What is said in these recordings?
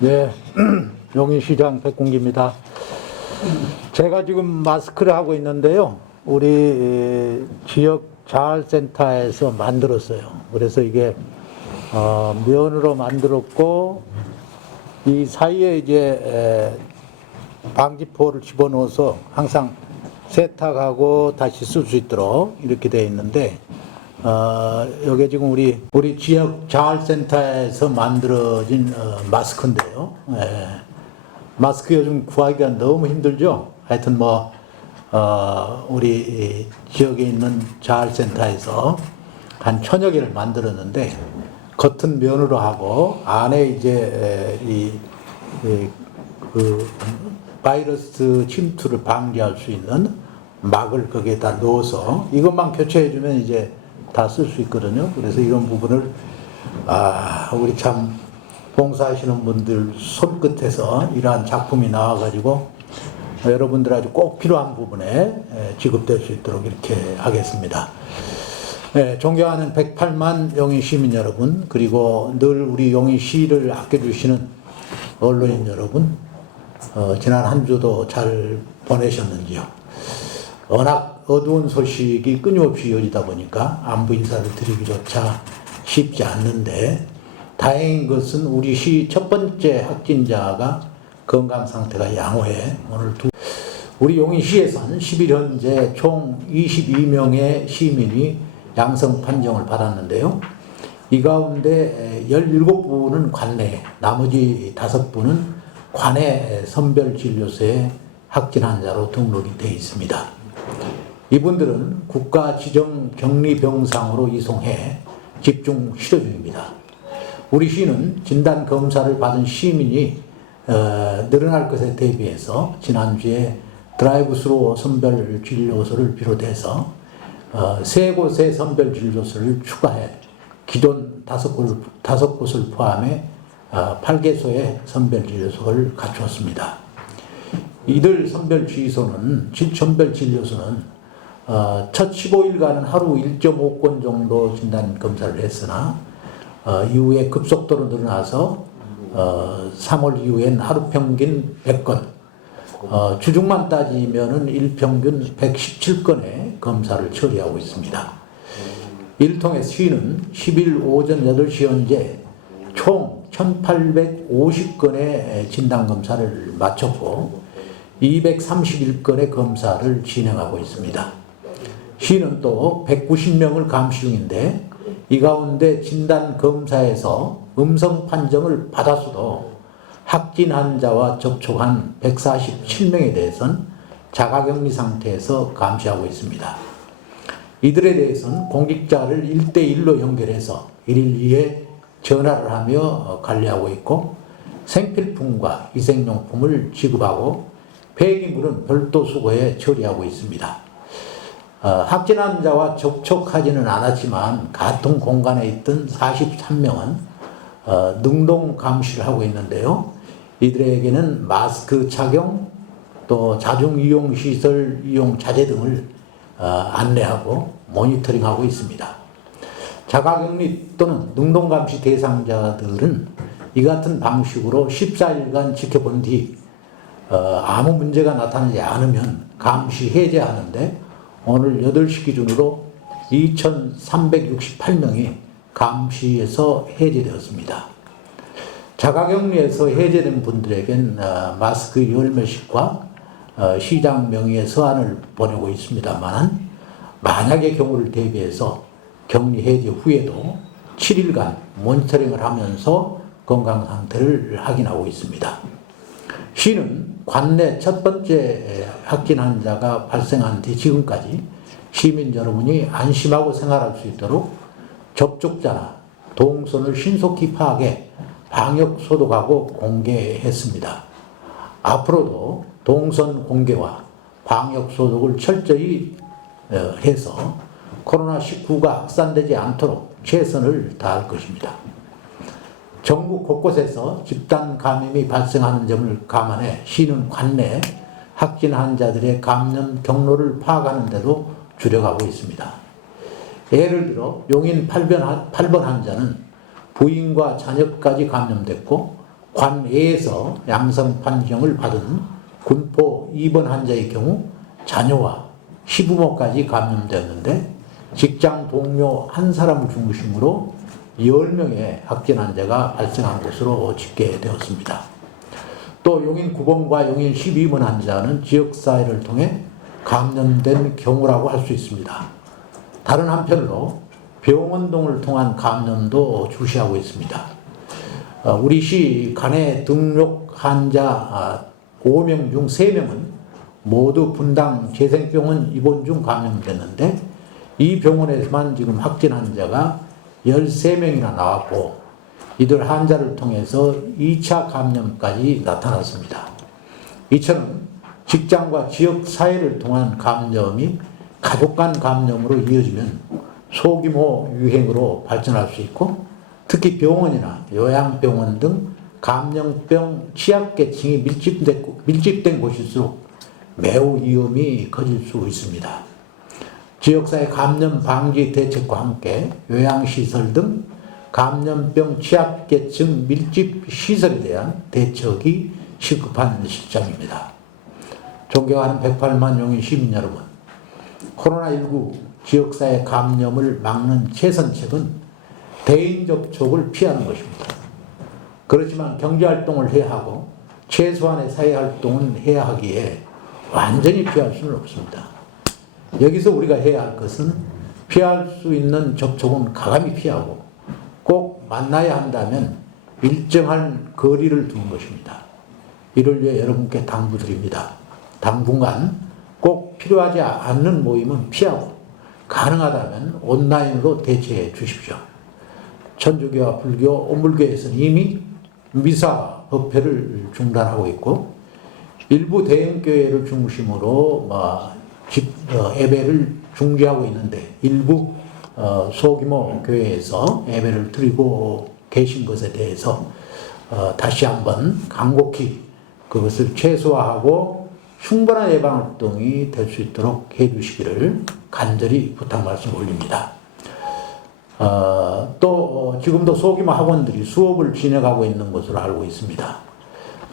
네, 용인시장 백공기입니다. 제가 지금 마스크를 하고 있는데요. 우리 지역 자활센터에서 만들었어요. 그래서 이게 면으로 만들었고 이 사이에 이제 방지포를 집어넣어서 항상 세탁하고 다시 쓸 수 있도록 이렇게 되어 있는데 여기 지금 우리 지역 자활센터에서 만들어진 마스크인데요. 예. 마스크 요즘 구하기가 너무 힘들죠. 하여튼 우리 지역에 있는 자활센터에서 한 1000여 개를 만들었는데 겉은 면으로 하고 안에 이제 그 바이러스 침투를 방지할 수 있는 막을 거기에다 넣어서 이것만 교체해주면 이제 다 쓸 수 있거든요. 그래서 이런 부분을 우리 참 봉사하시는 분들 손끝에서 이러한 작품이 나와가지고 여러분들 아주 꼭 필요한 부분에 지급될 수 있도록 이렇게 하겠습니다. 네, 존경하는 108만 용인 시민 여러분, 그리고 늘 우리 용인시를 아껴주시는 언론인 여러분, 지난 한 주도 잘 보내셨는지요? 워낙 어두운 소식이 끊임없이 이어지다 보니까 안부 인사를 드리기조차 쉽지 않는데 다행인 것은 우리 시 첫 번째 확진자가 건강 상태가 양호해 우리 용인시에서는 10일 현재 총 22명의 시민이 양성 판정을 받았는데요. 이 가운데 17분은 관내, 나머지 5분은 관내 선별진료소에 확진 환자로 등록이 되어 있습니다. 이분들은 국가 지정 격리병상으로 이송해 집중 치료 중입니다. 우리 시는 진단 검사를 받은 시민이 늘어날 것에 대비해서 지난주에 드라이브스루 선별진료소를 비롯해서 3곳의 선별진료소를 추가해 기존 5곳을 포함해 8개소의 선별진료소를 갖추었습니다. 이들 선별진료소는 첫 15일간은 하루 1.5건 정도 진단 검사를 했으나 이후에 급속도로 늘어나서 3월 이후엔 하루 평균 100건, 주중만 따지면은 일평균 117건의 검사를 처리하고 있습니다. 이를 통해 시는 10일 오전 8시 현재 총 1850건의 진단검사를 마쳤고 231건의 검사를 진행하고 있습니다. 시는 또 190명을 감시 중인데 이 가운데 진단검사에서 음성 판정을 받았어도 확진 환자와 접촉한 147명에 대해서는 자가격리 상태에서 감시하고 있습니다. 이들에 대해서는 공직자를 1대1로 연결해서 1일 2회 전화를 하며 관리하고 있고 생필품과 위생용품을 지급하고 폐기물은 별도 수거해 처리하고 있습니다. 확진 환자와 접촉하지는 않았지만 같은 공간에 있던 43명은 능동 감시를 하고 있는데요. 이들에게는 마스크 착용, 또 자중이용시설 이용 자제 등을 안내하고 모니터링하고 있습니다. 자가격리 또는 능동감시 대상자들은 이 같은 방식으로 14일간 지켜본 뒤 아무 문제가 나타나지 않으면 감시 해제하는데 오늘 8시 기준으로 2368명이 감시에서 해제되었습니다. 자가격리에서 해제된 분들에겐 마스크 10매씩과 시장 명의의 서한을 보내고 있습니다만 만약의 경우를 대비해서 격리 해제 후에도 7일간 모니터링을 하면서 건강 상태를 확인하고 있습니다. 시는 관내 첫 번째 확진 환자가 발생한 뒤 지금까지 시민 여러분이 안심하고 생활할 수 있도록 접촉자나 동선을 신속히 파악해 방역 소독하고 공개했습니다. 앞으로도 동선 공개와 방역 소독을 철저히 해서 코로나19가 확산되지 않도록 최선을 다할 것입니다. 전국 곳곳에서 집단 감염이 발생하는 점을 감안해 시는 관내 확진 환자들의 감염 경로를 파악하는 데도 주력하고 있습니다. 예를 들어 용인 8번 환자는 부인과 자녀까지 감염됐고 관외에서 양성 판정을 받은 군포 입원 환자의 경우 자녀와 시부모까지 감염되었는데 직장 동료 한 사람을 중심으로 10명의 확진 환자가 발생한 것으로 집계되었습니다. 또 용인 9번과 용인 12번 환자는 지역사회를 통해 감염된 경우라고 할 수 있습니다. 다른 한편으로 병원 등을 통한 감염도 주시하고 있습니다. 우리 시 간에 등록 환자 5명 중 3명은 모두 분당 재생병원 입원 중 감염됐는데 이 병원에서만 지금 확진 환자가 13명이나 나왔고 이들 환자를 통해서 2차 감염까지 나타났습니다. 이처럼 직장과 지역 사회를 통한 감염이 가족 간 감염으로 이어지면 소규모 유행으로 발전할 수 있고 특히 병원이나 요양병원 등 감염병 취약계층이 밀집된 곳일수록 매우 위험이 커질 수 있습니다. 지역사회 감염 방지 대책과 함께 요양시설 등 감염병 취약계층 밀집 시설에 대한 대책이 시급한 실정입니다. 존경하는 108만 용인 시민 여러분, 코로나19 지역사회 감염을 막는 최선책은 대인 접촉을 피하는 것입니다. 그렇지만 경제활동을 해야 하고 최소한의 사회활동은 해야 하기에 완전히 피할 수는 없습니다. 여기서 우리가 해야 할 것은 피할 수 있는 접촉은 가감히 피하고 꼭 만나야 한다면 일정한 거리를 두는 것입니다. 이를 위해 여러분께 당부드립니다. 당분간 꼭 필요하지 않는 모임은 피하고 가능하다면 온라인으로 대체해 주십시오. 천주교와 불교, 온불교에서는 이미 미사, 법회를 중단하고 있고 일부 대형교회를 중심으로 예배를 중지하고 있는데 일부 소규모 교회에서 예배를 드리고 계신 것에 대해서 다시 한번 간곡히 그것을 최소화하고 충분한 예방활동이 될 수 있도록 해주시기를 간절히 부탁 말씀 올립니다. 또 지금도 소규모 학원들이 수업을 진행하고 있는 것으로 알고 있습니다.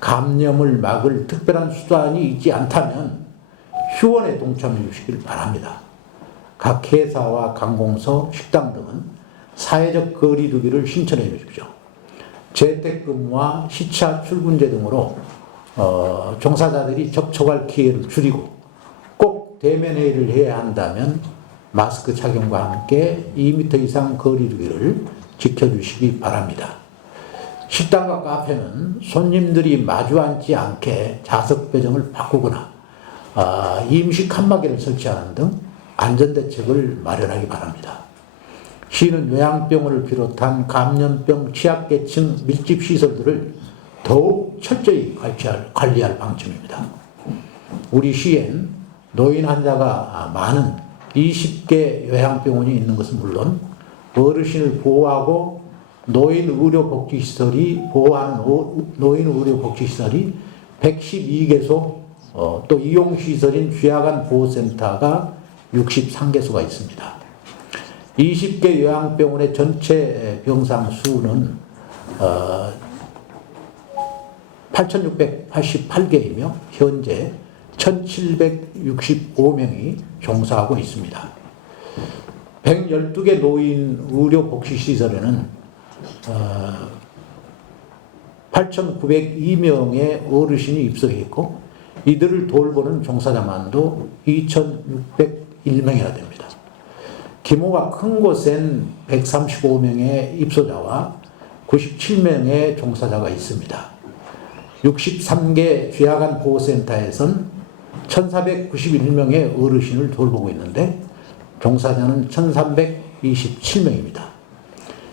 감염을 막을 특별한 수단이 있지 않다면 휴원에 동참해 주시길 바랍니다. 각 회사와 관공서, 식당 등은 사회적 거리 두기를 실천해 주십시오. 재택근무와 시차 출근제 등으로 종사자들이 접촉할 기회를 줄이고 꼭 대면 회의를 해야 한다면 마스크 착용과 함께 2m 이상 거리 두기를 지켜주시기 바랍니다. 식당과 카페는 손님들이 마주 앉지 않게 좌석 배정을 바꾸거나 임시 칸막이를 설치하는 등 안전대책을 마련하기 바랍니다. 시는 요양병원을 비롯한 감염병 취약계층 밀집시설들을 더욱 철저히 관리할 방침입니다. 우리 시엔 노인 환자가 많은 20개 요양병원이 있는 것은 물론 어르신을 보호하고 보호하는 노인 의료복지시설이 112개소, 또 이용시설인 쥐하간 보호센터가 63개소가 있습니다. 20개 요양병원의 전체 병상 수는 8,688개이며 현재 1,765명이 종사하고 있습니다. 112개 노인 의료복지시설에는 8,902명의 어르신이 입소해 있고 이들을 돌보는 종사자만도 2,601명이나 됩니다. 규모가 큰 곳엔 135명의 입소자와 97명의 종사자가 있습니다. 63개 쥐하간 보호센터에선 1,491명의 어르신을 돌보고 있는데 종사자는 1,327명입니다.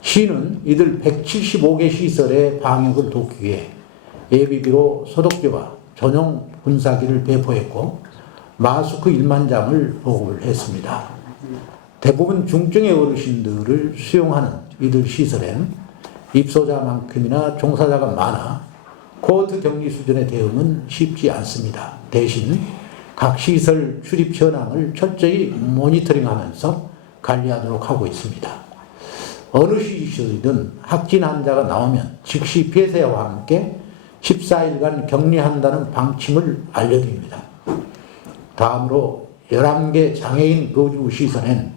시는 이들 175개 시설의 방역을 돕기 위해 예비비로 소독제와 전용 분사기를 배포했고 마스크 1만 장을 보급을 했습니다. 대부분 중증의 어르신들을 수용하는 이들 시설엔 입소자만큼이나 종사자가 많아 코호트 격리 수준의 대응은 쉽지 않습니다. 대신 각 시설 출입 현황을 철저히 모니터링하면서 관리하도록 하고 있습니다. 어느 시설이든 확진 환자가 나오면 즉시 폐쇄와 함께 14일간 격리한다는 방침을 알려드립니다. 다음으로 11개 장애인 거주시설엔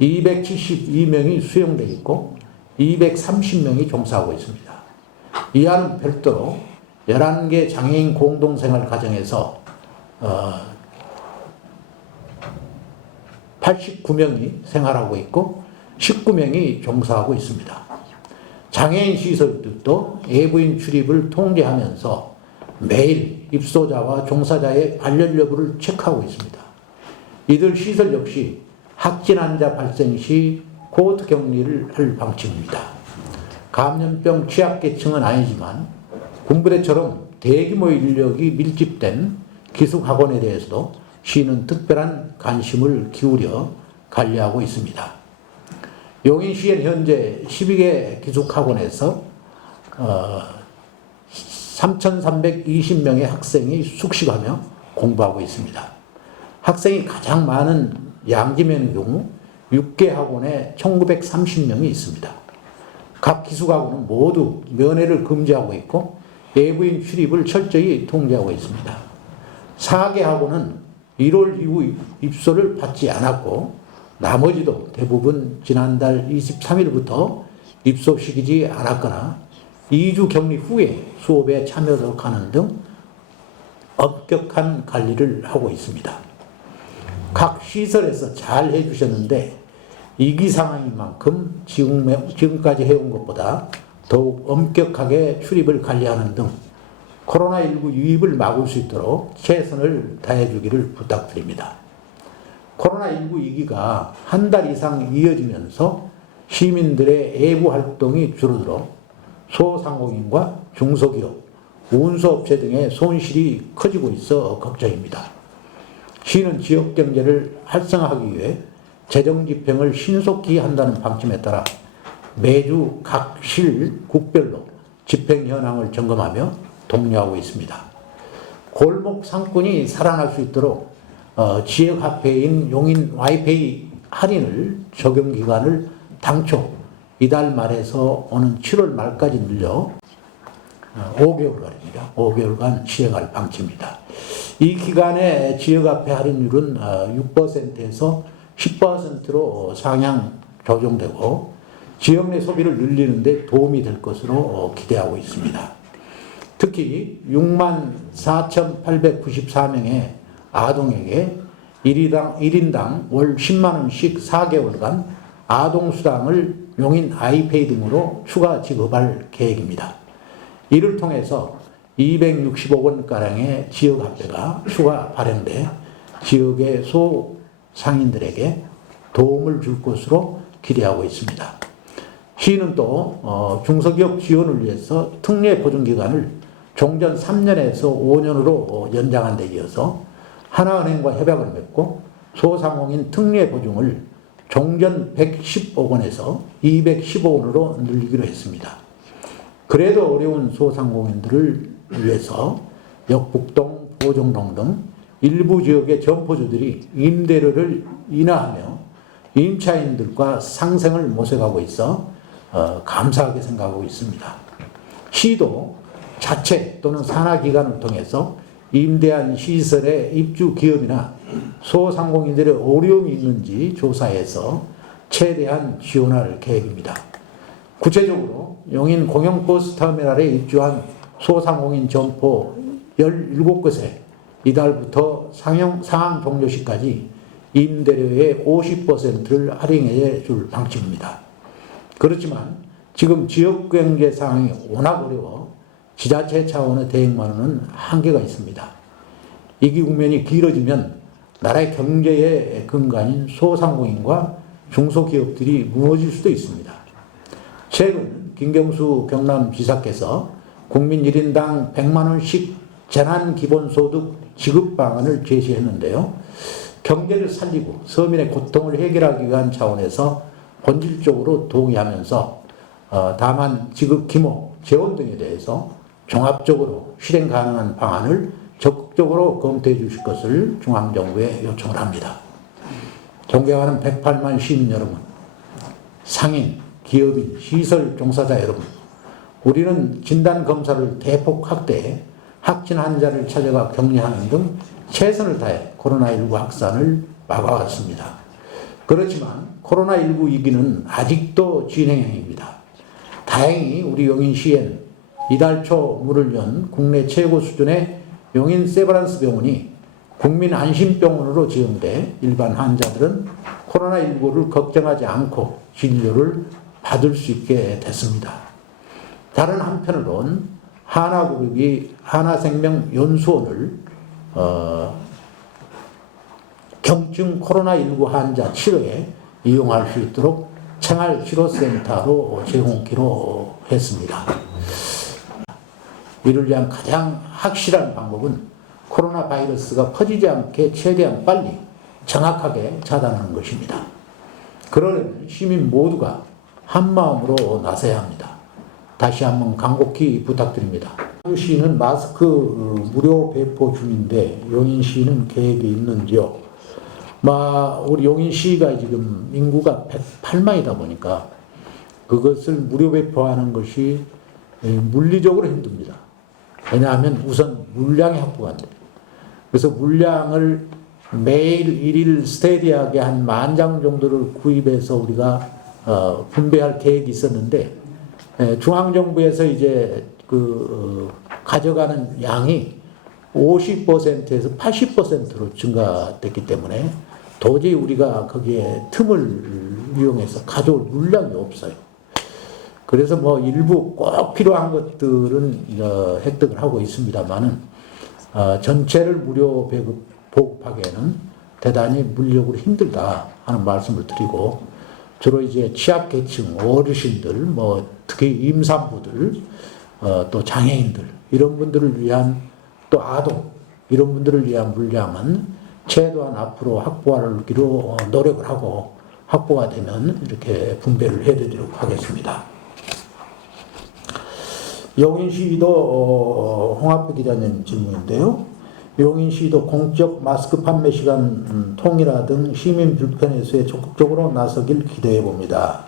272명이 수용되어 있고 230명이 종사하고 있습니다. 이와는 별도로 11개 장애인 공동생활 가정에서 89명이 생활하고 있고 19명이 종사하고 있습니다. 장애인 시설들도 외부인 출입을 통제하면서 매일 입소자와 종사자의 발열 여부를 체크하고 있습니다. 이들 시설 역시 확진 환자 발생 시 코호트 격리를 할 방침입니다. 감염병 취약계층은 아니지만 군부대처럼 대규모 인력이 밀집된 기숙학원에 대해서도 시는 특별한 관심을 기울여 관리하고 있습니다. 용인시엔 현재 12개 기숙학원에서 3,320명의 학생이 숙식하며 공부하고 있습니다. 학생이 가장 많은 양지면의 경우 6개 학원에 1,930명이 있습니다. 각 기숙학원은 모두 면회를 금지하고 있고 외부인 출입을 철저히 통제하고 있습니다. 4개 학원은 1월 이후 입소를 받지 않았고 나머지도 대부분 지난달 23일부터 입소시키지 않았거나 2주 격리 후에 수업에 참여하도록 하는 등 엄격한 관리를 하고 있습니다. 각 시설에서 잘 해주셨는데 위기 상황인 만큼 지금까지 해온 것보다 더욱 엄격하게 출입을 관리하는 등 코로나19 유입을 막을 수 있도록 최선을 다해주기를 부탁드립니다. 코로나19 위기가 한 달 이상 이어지면서 시민들의 외부 활동이 줄어들어 소상공인과 중소기업, 운수업체 등의 손실이 커지고 있어 걱정입니다. 시는 지역경제를 활성화하기 위해 재정집행을 신속히 한다는 방침에 따라 매주 각 실국별로 집행 현황을 점검하며 독려하고 있습니다. 골목 상권이 살아날 수 있도록 지역화폐인 용인 와이페이 할인을 적용 기간을 당초 이달 말에서 오는 7월 말까지 늘려 5개월간입니다. 5개월간 시행할 방침입니다. 이 기간에 지역화폐 할인율은 6%에서 10%로 상향 조정되고 지역 내 소비를 늘리는 데 도움이 될 것으로 기대하고 있습니다. 특히 64,894명의 아동에게 1인당 월 10만 원씩 4개월간 아동수당을 용인 아이페이 등으로 추가 지급할 계획입니다. 이를 통해서 260억 원가량의 지역화폐가 추가 발행돼 지역의 소상인들에게 도움을 줄 것으로 기대하고 있습니다. 시는 또 중소기업 지원을 위해서 특례 보증기간을 종전 3년에서 5년으로 연장한 데 이어서 하나은행과 협약을 맺고 소상공인 특례 보증을 종전 110억 원에서 215억 원으로 늘리기로 했습니다. 그래도 어려운 소상공인들을 위해서 역북동, 보정동 등 일부 지역의 점포주들이 임대료를 인하하며 임차인들과 상생을 모색하고 있어 감사하게 생각하고 있습니다. 시도 자체 또는 산하기관을 통해서 임대한 시설의 입주 기업이나 소상공인들의 어려움이 있는지 조사해서 최대한 지원할 계획입니다. 구체적으로 용인 공영버스터미널에 입주한 소상공인 점포 17곳에 이달부터 상황 종료 시까지 임대료의 50%를 할인해 줄 방침입니다. 그렇지만 지금 지역경제 상황이 워낙 어려워 지자체 차원의 대응만은 한계가 있습니다. 이 국면이 길어지면 나라의 경제의 근간인 소상공인과 중소기업들이 무너질 수도 있습니다. 최근 김경수 경남지사께서 국민 1인당 100만 원씩 재난기본소득 지급 방안을 제시했는데요. 경제를 살리고 서민의 고통을 해결하기 위한 차원에서 본질적으로 동의하면서 다만 지급 규모, 재원 등에 대해서 종합적으로 실행 가능한 방안을 적극적으로 검토해 주실 것을 중앙정부에 요청을 합니다. 존경하는 108만 시민 여러분, 상인, 기업인, 시설 종사자 여러분, 우리는 진단검사를 대폭 확대해 확진 환자를 찾아가 격리하는 등 최선을 다해 코로나19 확산을 막아왔습니다. 그렇지만 코로나19 위기는 아직도 진행형입니다. 다행히 우리 용인시엔 이달 초 문을 연 국내 최고 수준의 용인 세브란스 병원이 국민 안심병원으로 지정돼 일반 환자들은 코로나19를 걱정하지 않고 진료를 받을 수 있게 됐습니다. 다른 한편으론 하나그룹이 하나생명 연수원을 경증 코로나19 환자 치료에 이용할 수 있도록 생활치료센터로 제공키로 했습니다. 이를 위한 가장 확실한 방법은 코로나 바이러스가 퍼지지 않게 최대한 빨리 정확하게 차단하는 것입니다. 그러려면 시민 모두가 한마음으로 나서야 합니다. 다시 한번 간곡히 부탁드립니다. 시는 마스크 무료 배포 중인데 용인시는 계획이 있는지요? 우리 용인시가 지금 인구가 108만이다 보니까 그것을 무료 배포하는 것이 물리적으로 힘듭니다. 왜냐하면 우선 물량이 확보가 안 돼요. 그래서 물량을 매일 일일 스테디하게 한 10,000장 정도를 구입해서 우리가 분배할 계획이 있었는데 중앙정부에서 이제 가져가는 양이 50%에서 80%로 증가됐기 때문에 도저히 우리가 거기에 틈을 이용해서 가져올 물량이 없어요. 그래서 일부 꼭 필요한 것들은 획득을 하고 있습니다만은 전체를 무료 보급하기에는 대단히 물리적으로 힘들다 하는 말씀을 드리고 주로 이제 취약계층, 어르신들, 특히 임산부들, 또 장애인들 이런 분들을 위한 또 아동 이런 분들을 위한 물량은 최대한 앞으로 확보하기로 노력을 하고 확보가 되면 이렇게 분배를 해드리도록 하겠습니다. 용인시도 홍학표 기자님 질문인데요. 용인시도 공적 마스크 판매 시간 통일화 등 시민 불편 해소에 적극적으로 나서길 기대해 봅니다.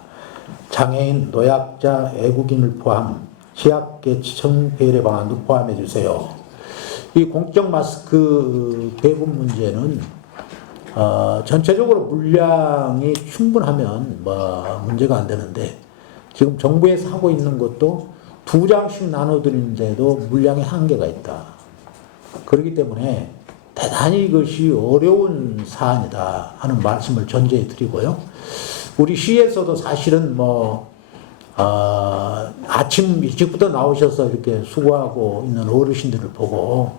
장애인, 노약자, 애국인을 포함 취약계층 배려 방안도 포함해 주세요. 이 공적 마스크 배분 문제는 전체적으로 물량이 충분하면 문제가 안 되는데 지금 정부에서 하고 있는 것도 2장씩 나눠드리는데도 물량에 한계가 있다. 그렇기 때문에 대단히 이것이 어려운 사안이다 하는 말씀을 전제해 드리고요. 우리 시에서도 사실은 아침 일찍부터 나오셔서 이렇게 수고하고 있는 어르신들을 보고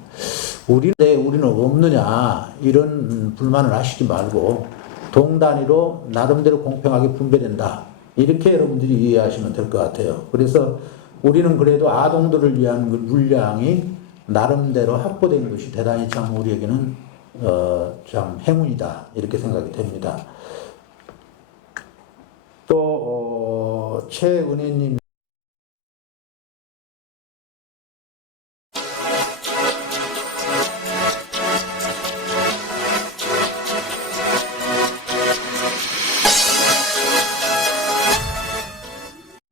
우리는 없느냐 이런 불만을 하시지 말고 동 단위로 나름대로 공평하게 분배된다. 이렇게 여러분들이 이해하시면 될 것 같아요. 그래서 우리는 그래도 아동들을 위한 물량이 나름대로 확보된 것이 대단히 참 우리에게는 참 행운이다 이렇게 생각이 됩니다. 또 최은혜님